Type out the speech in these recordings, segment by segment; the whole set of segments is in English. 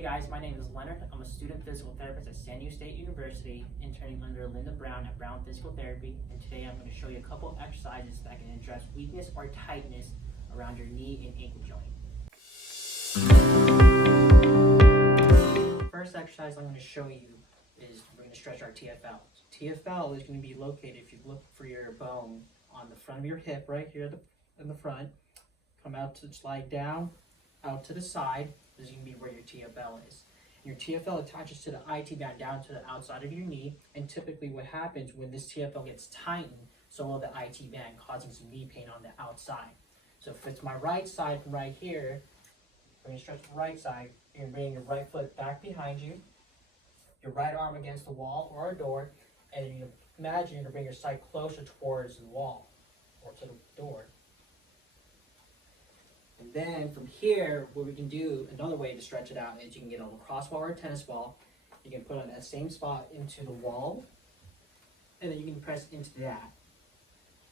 Hey guys, my name is Leonard. I'm a student physical therapist at San Diego State University, interning under Linda Brown at Brown Physical Therapy. And today I'm going to show you a couple exercises that can address weakness or tightness around your knee and ankle joint. First exercise I'm going to show you is we're going to stretch our TFL. TFL is going to be located, if you look for your bone, on the front of your hip right here in the front. Come out to slide down, out to the side. This is going to be where your TFL is. Your TFL attaches to the IT band down to the outside of your knee, and typically what happens when this TFL gets tightened, so will the IT band, causing some knee pain on the outside. So if it's my right side from right here, we're going to stretch the right side. You're going to bring your right foot back behind you, your right arm against the wall or a door, and you imagine you're going to bring your side closer towards the wall or to the door. And then from here, what we can do, another way to stretch it out is you can get a lacrosse ball or a tennis ball. You can put it on that same spot into the wall, and then you can press into that.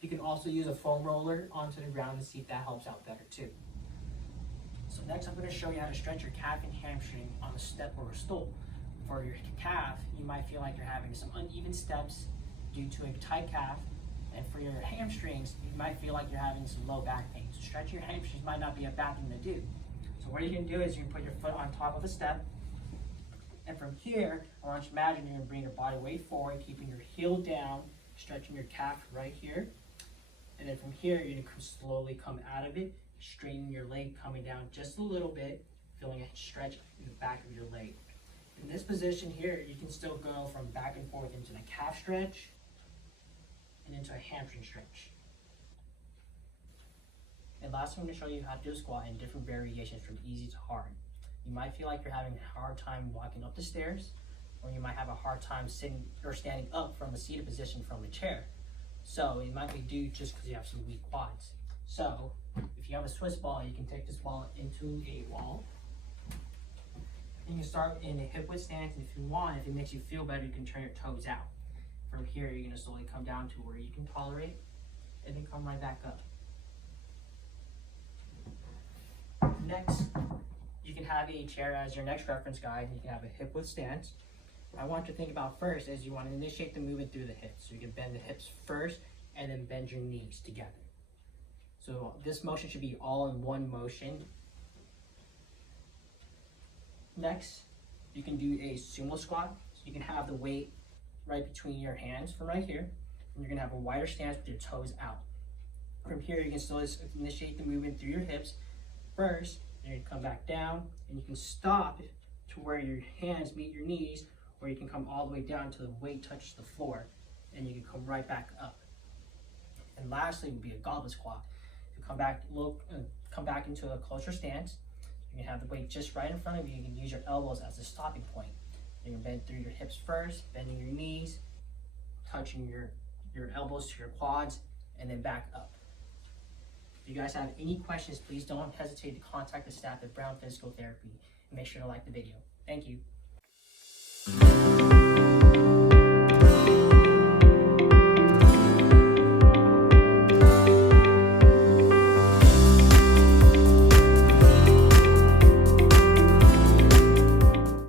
You can also use a foam roller onto the ground and see if that helps out better too. So next I'm going to show you how to stretch your calf and hamstring on a step or a stool. For your calf, you might feel like you're having some uneven steps due to a tight calf. And for your hamstrings, you might feel like you're having some low back pain. So stretching your hamstrings might not be a bad thing to do. So what you can do is you can put your foot on top of a step. And from here, I want you to imagine you're going to bring your body weight forward, keeping your heel down, stretching your calf right here. And then from here, you're going to slowly come out of it, straightening your leg, coming down just a little bit, feeling a stretch in the back of your leg. In this position here, you can still go from back and forth into the calf stretch and into a hamstring stretch. And last, I'm going to show you how to do a squat in different variations from easy to hard. You might feel like you're having a hard time walking up the stairs, or you might have a hard time sitting or standing up from a seated position from a chair. So it might be due just because you have some weak quads. So if you have a Swiss ball, you can take this ball into a wall. And you can start in a hip width stance, and if you want, if it makes you feel better, you can turn your toes out. From here, you're going to slowly come down to where you can tolerate, and then come right back up. Next, you can have a chair as your next reference guide. You can have a hip width stance. What I want you to think about first is you want to initiate the movement through the hips. So you can bend the hips first, and then bend your knees together. So this motion should be all in one motion. Next, you can do a sumo squat. So you can have the weight right between your hands from right here, and you're going to have a wider stance with your toes out. From here, you can still initiate the movement through your hips first, and you come back down, and you can stop to where your hands meet your knees, or you can come all the way down to the weight touches the floor, and you can come right back up. And lastly would be a goblet squat. To come back into a closer stance, you can have the weight just right in front of you. You can use your elbows as a stopping point. You can bend through your hips first, bending your knees, touching your elbows to your quads, and then back up. If you guys have any questions, please don't hesitate to contact the staff at Brown Physical Therapy, and make sure to like the video. Thank you.